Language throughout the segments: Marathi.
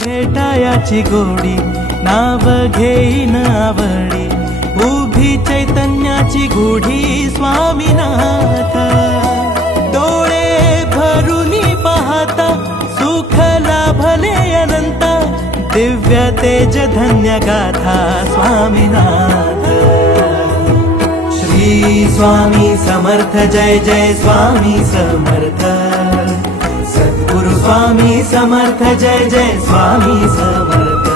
भेटायाची गोडी नाव घेईन आवडी उभी चैतन्याची गुढी स्वामीनाथ डोळे भरूनी पाहता सुख लाभले अनंत दिव्य तेज धन्य गाथा स्वामीनाथ श्री स्वामी समर्थ जय जय स्वामी समर्थ सद्गुरु स्वामी समर्थ जय जय स्वामी समर्थ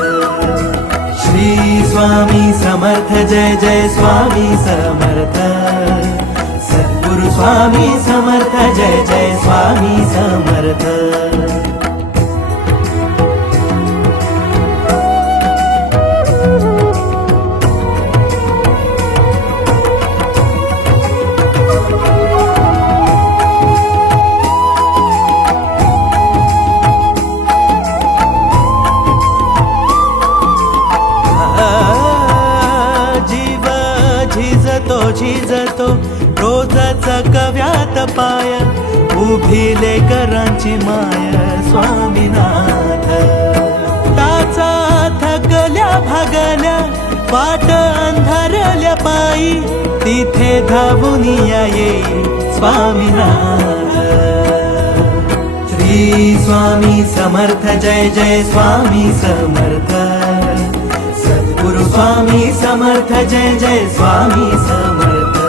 श्री स्वामी समर्थ जय जय स्वामी समर्थ सद्गुरु स्वामी समर्थ जय जय स्वामी समर्थ झिजतो रोजच कव्यात पाय उभिले करांची माय स्वामीनाथ ताचा थकल्या भागल्या वाट अंधारल्या पायी तिथे धावून येई स्वामीनाथ श्री स्वामी समर्थ जय जय स्वामी समर्थ सद्गुरु स्वामी समर्थ जय जय स्वामी समर्थ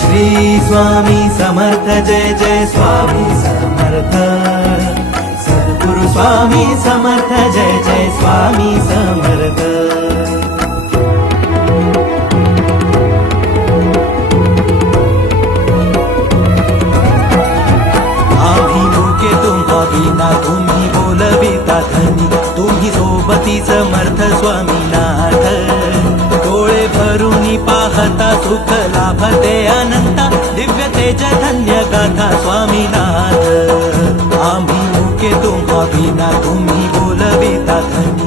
श्री स्वामी समर्थ जय जय स्वामी समर्थ सद्गुरु स्वामी समर्थ जय जय स्वामी समर्थ आम्ही मुके तुम्हा विना तुम्ही बोलविता धनी तुम्ही सोबती समर्थ स्वामीनाथ डोळे भरूनी पाहता सुख लाभते अनंत दिव्य तेज धन्य गाथा स्वामीनाथ आम्ही मुके तुम्हा विना तुम्ही बोलविता धनी